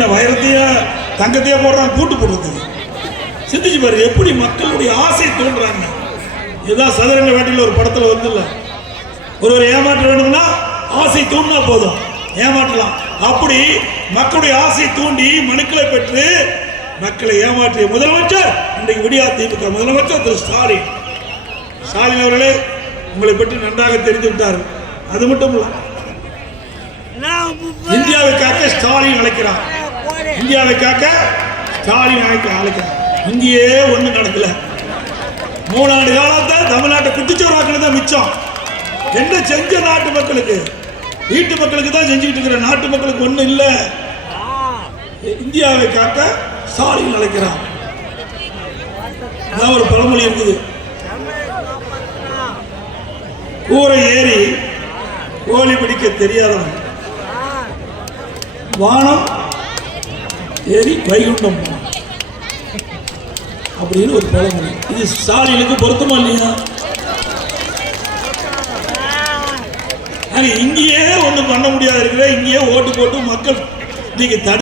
என்ன வைரத்தையா தங்கத்தையும் போடுறான் கூட்டு போடுறதுக்கு சிந்திச்சு பாரு எப்படி மக்களுடைய ஆசை தோன்றாங்க. இதுதான் சதுரங்க வேட்டையில் ஒரு படத்துல வந்துல்ல. ஒருவர் ஏமாற்ற வேண்டும்னா ஆசை தூண்டினா போதும். ஏமாற்றலாம். அப்படி மக்களுடைய ஆசை தூண்டி மனுக்களை பெற்று மக்களை ஏமாற்றிய முதலமைச்சர் இன்றைக்கு விடியா திமுக முதலமைச்சர் திரு ஸ்டாலின். ஸ்டாலின் அவர்களே உங்களை பற்றி நன்றாக தெரிந்து விட்டார். அது மட்டும் இல்ல இந்தியாவை காக்க ஸ்டாலின் அழைக்கிறார். இந்தியாவை காக்க ஸ்டாலின் அழைக்க அழைக்கிறார் இங்கேயே ஒன்றும் நடக்கல. மூணாண்டு காலத்தை தமிழ்நாட்டை குட்டிச்சோறாக்கள் தான் மிச்சம். என்ன செஞ்ச நாட்டு மக்களுக்கு? வீட்டு மக்களுக்கு தான் செஞ்சுக்கிட்டு இருக்கிற நாட்டு மக்களுக்கு ஒன்றும் இல்லை. இந்தியாவை காக்க ஸ்டாலின் அழைக்கிறான் அதான் ஒரு பழமொழி இருக்குது. கூரை ஏறி கோழி பிடிக்க தெரியாதவன். வானம் ஏறி வைகுண்டம் அப்படின்னு ஒரு பழமொழி இது ஸ்டாலினுக்கு பொருத்தமா இல்லையா? இங்கேயே ஒன்றும் பண்ண முடியாது இருக்கிற இங்கேயே ஓட்டு போட்டு மக்கள் இன்னைக்கு தடு